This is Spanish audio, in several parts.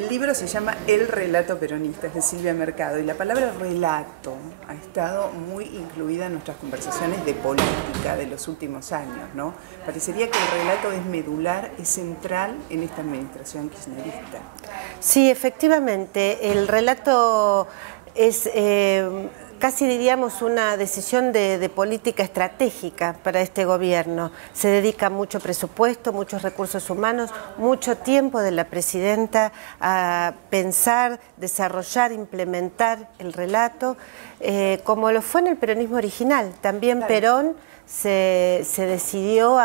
El libro se llama El relato peronista, es de Silvia Mercado, y la palabra relato ha estado muy incluida en nuestras conversaciones de política de los últimos años, ¿no? Parecería que el relato es medular, es central en esta administración kirchnerista. Sí, efectivamente, el relato es casi diríamos una decisión de política estratégica para este gobierno. Se dedica mucho presupuesto, muchos recursos humanos, mucho tiempo de la presidenta a pensar, desarrollar, implementar el relato, como lo fue en el peronismo original. También claro. Perón se decidió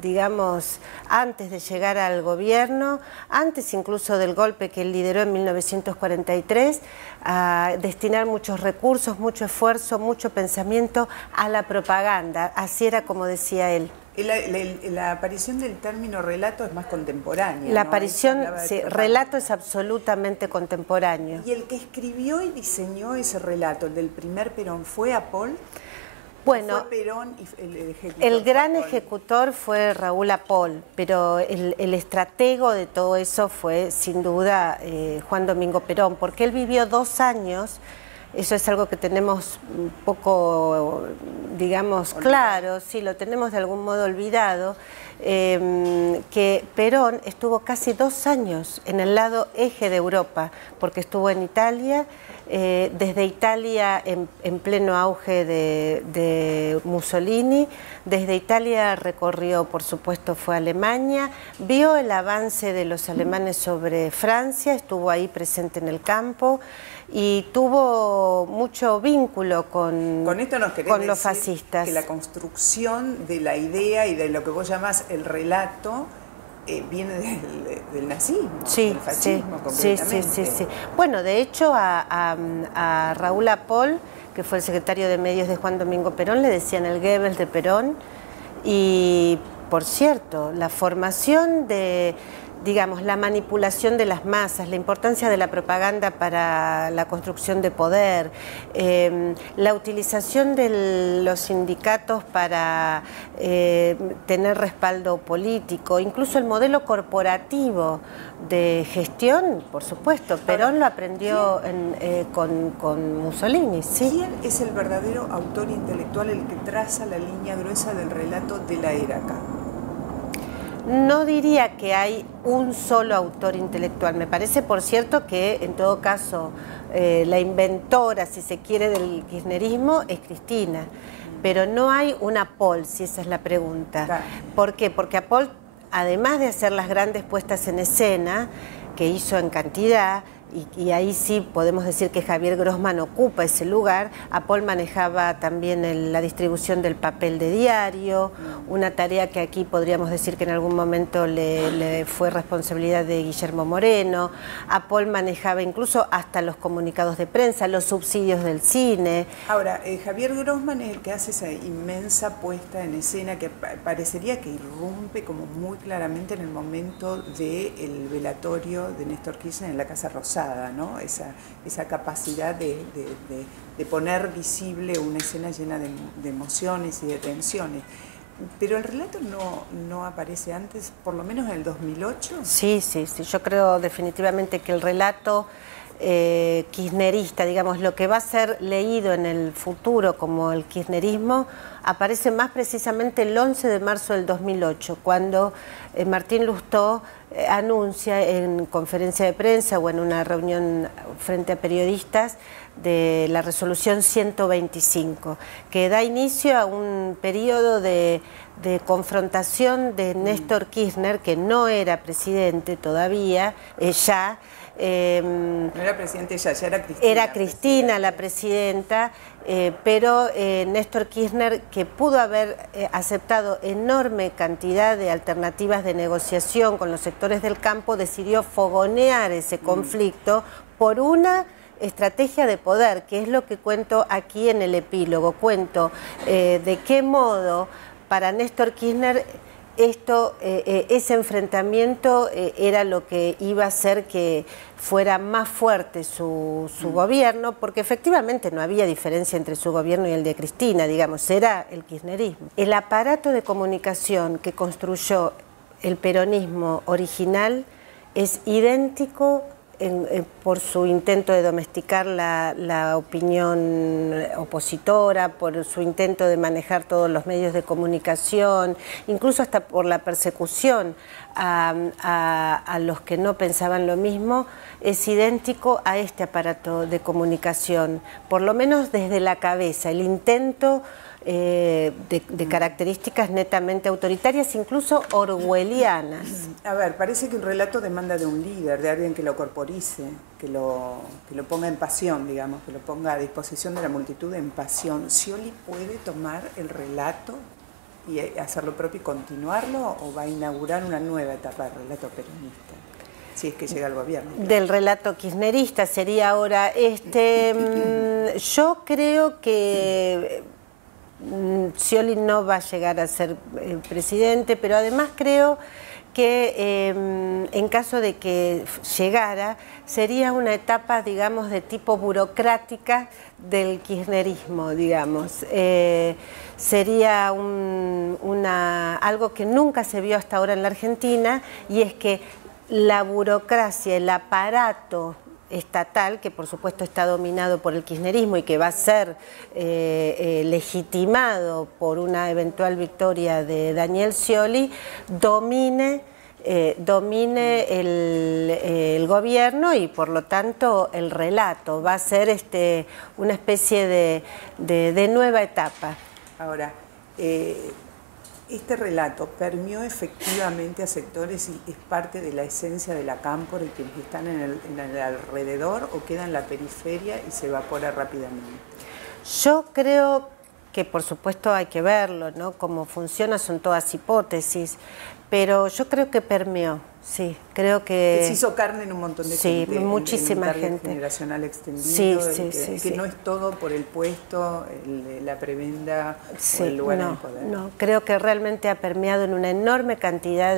digamos, antes de llegar al gobierno, antes incluso del golpe que él lideró en 1943, a destinar muchos recursos, mucho esfuerzo, mucho pensamiento a la propaganda. Así era como decía él. La aparición del término relato es más contemporánea. La aparición, sí, relato es absolutamente contemporáneo. ¿Y el que escribió y diseñó ese relato, el del primer Perón, fue Apol? Bueno, fue Perón y el ejecutor. El gran ejecutor fue Raúl Apol, pero el estratego de todo eso fue sin duda Juan Domingo Perón, porque él vivió 2 años. Eso es algo que tenemos un poco, digamos, claro, sí, lo tenemos de algún modo olvidado, que Perón estuvo casi 2 años en el lado eje de Europa, porque estuvo en Italia, desde Italia en pleno auge de Mussolini, desde Italia recorrió, por supuesto, fue a Alemania, vio el avance de los alemanes sobre Francia, estuvo ahí presente en el campo y tuvo mucho vínculo con los fascistas. Que la construcción de la idea y de lo que vos llamás el relato viene del nazismo, sí, del fascismo, sí, completamente. Sí. Bueno, de hecho a Raúl Apol, que fue el secretario de Medios de Juan Domingo Perón, le decían el Goebbels de Perón. Y, por cierto, la formación de, digamos, la manipulación de las masas, la importancia de la propaganda para la construcción de poder, la utilización de los sindicatos para tener respaldo político, incluso el modelo corporativo de gestión, por supuesto. Perón lo aprendió con Mussolini, ¿sí? ¿Quién es el verdadero autor intelectual, el que traza la línea gruesa del relato de la era acá? No diría que hay un solo autor intelectual. Me parece, por cierto, que en todo caso la inventora, si se quiere, del kirchnerismo es Cristina. Pero no hay una Apol, si esa es la pregunta. Claro. ¿Por qué? Porque Apol, además de hacer las grandes puestas en escena, que hizo en cantidad, y ahí sí podemos decir que Javier Grossman ocupa ese lugar, Apol manejaba también la distribución del papel de diario, una tarea que aquí podríamos decir que en algún momento le fue responsabilidad de Guillermo Moreno. Apol manejaba incluso hasta los comunicados de prensa, los subsidios del cine. Ahora, Javier Grossman es el que hace esa inmensa puesta en escena que parecería que irrumpe como muy claramente en el momento del velatorio de Néstor Kirchner en la Casa Rosada, ¿no? Esa capacidad de poner visible una escena llena de emociones y de tensiones. Pero el relato no aparece antes, por lo menos en el 2008. Sí, yo creo definitivamente que el relato kirchnerista, digamos, lo que va a ser leído en el futuro como el kirchnerismo, aparece más precisamente el 11 de marzo del 2008, cuando Martín Lustó anuncia en conferencia de prensa o en una reunión frente a periodistas de la resolución 125, que da inicio a un periodo de confrontación de Néstor Kirchner, que no era presidente todavía, ya. No era presidente ya era Cristina. Era Cristina la presidenta, pero Néstor Kirchner, que pudo haber aceptado enorme cantidad de alternativas de negociación con los sectores del campo, decidió fogonear ese conflicto por una estrategia de poder, que es lo que cuento aquí en el epílogo. Cuento de qué modo para Néstor Kirchner ese enfrentamiento era lo que iba a hacer que fuera más fuerte su gobierno, porque efectivamente no había diferencia entre su gobierno y el de Cristina, digamos, era el kirchnerismo. El aparato de comunicación que construyó el peronismo original es idéntico por su intento de domesticar la opinión opositora, por su intento de manejar todos los medios de comunicación, incluso hasta por la persecución a los que no pensaban lo mismo, es idéntico a este aparato de comunicación, por lo menos desde la cabeza, el intento de características netamente autoritarias, incluso orwellianas. A ver, parece que un relato demanda de un líder, de alguien que lo corporice, que lo ponga en pasión, digamos, que lo ponga a disposición de la multitud en pasión. ¿Scioli puede tomar el relato y hacer lo propio y continuarlo, o va a inaugurar una nueva etapa del relato peronista, si es que llega al gobierno? Del relato kirchnerista sería ahora yo creo que Scioli no va a llegar a ser presidente, pero además creo que en caso de que llegara, sería una etapa, digamos, de tipo burocrática del kirchnerismo, digamos. Sería algo que nunca se vio hasta ahora en la Argentina, y es que la burocracia, el aparato estatal, que por supuesto está dominado por el kirchnerismo y que va a ser legitimado por una eventual victoria de Daniel Scioli, domine el gobierno y por lo tanto el relato. Va a ser una especie de nueva etapa. Ahora, ¿este relato permeó efectivamente a sectores y es parte de la esencia de la cámpora y quienes están en el alrededor, o queda en la periferia y se evapora rápidamente? Yo creo que por supuesto hay que verlo, ¿no? Cómo funciona, son todas hipótesis, pero yo creo que permeó, sí, creo que se hizo carne en un montón de gente. Sí, muchísima en gente. Generacional extendido, Sí, no es todo por el puesto, la prebenda o el lugar en el poder. No, creo que realmente ha permeado en una enorme cantidad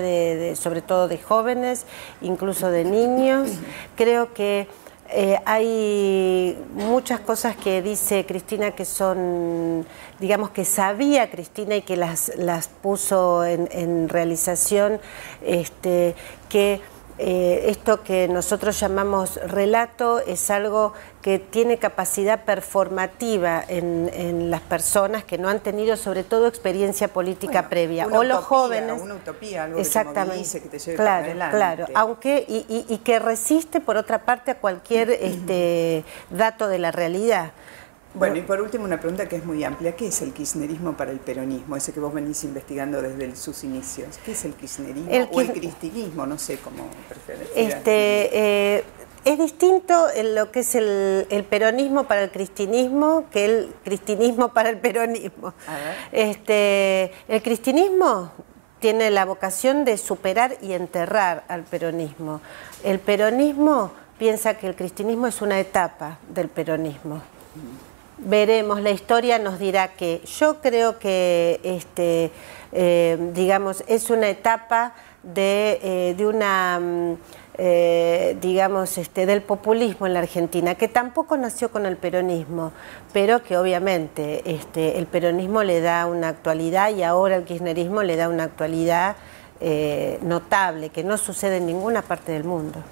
sobre todo de jóvenes, incluso de niños. Creo que hay muchas cosas que dice Cristina que son, digamos, que sabía Cristina y que las puso en realización, que esto que nosotros llamamos relato es algo que tiene capacidad performativa en las personas que no han tenido sobre todo experiencia política previa, o los jóvenes. Una utopía, algo exactamente, que te movilice, que te lleve claro, para adelante. Claro, aunque, y que resiste por otra parte a cualquier dato de la realidad. Bueno, y por último una pregunta que es muy amplia. ¿Qué es el kirchnerismo para el peronismo? Ese que vos venís investigando desde sus inicios. ¿Qué es el kirchnerismo o el cristinismo? No sé cómo prefieres. Es distinto en lo que es el peronismo para el cristinismo que el cristinismo para el peronismo. El cristinismo tiene la vocación de superar y enterrar al peronismo. El peronismo piensa que el cristinismo es una etapa del peronismo. Veremos, la historia nos dirá que yo creo que digamos, es una etapa digamos, del populismo en la Argentina, que tampoco nació con el peronismo, pero que obviamente el peronismo le da una actualidad, y ahora el kirchnerismo le da una actualidad notable, que no sucede en ninguna parte del mundo.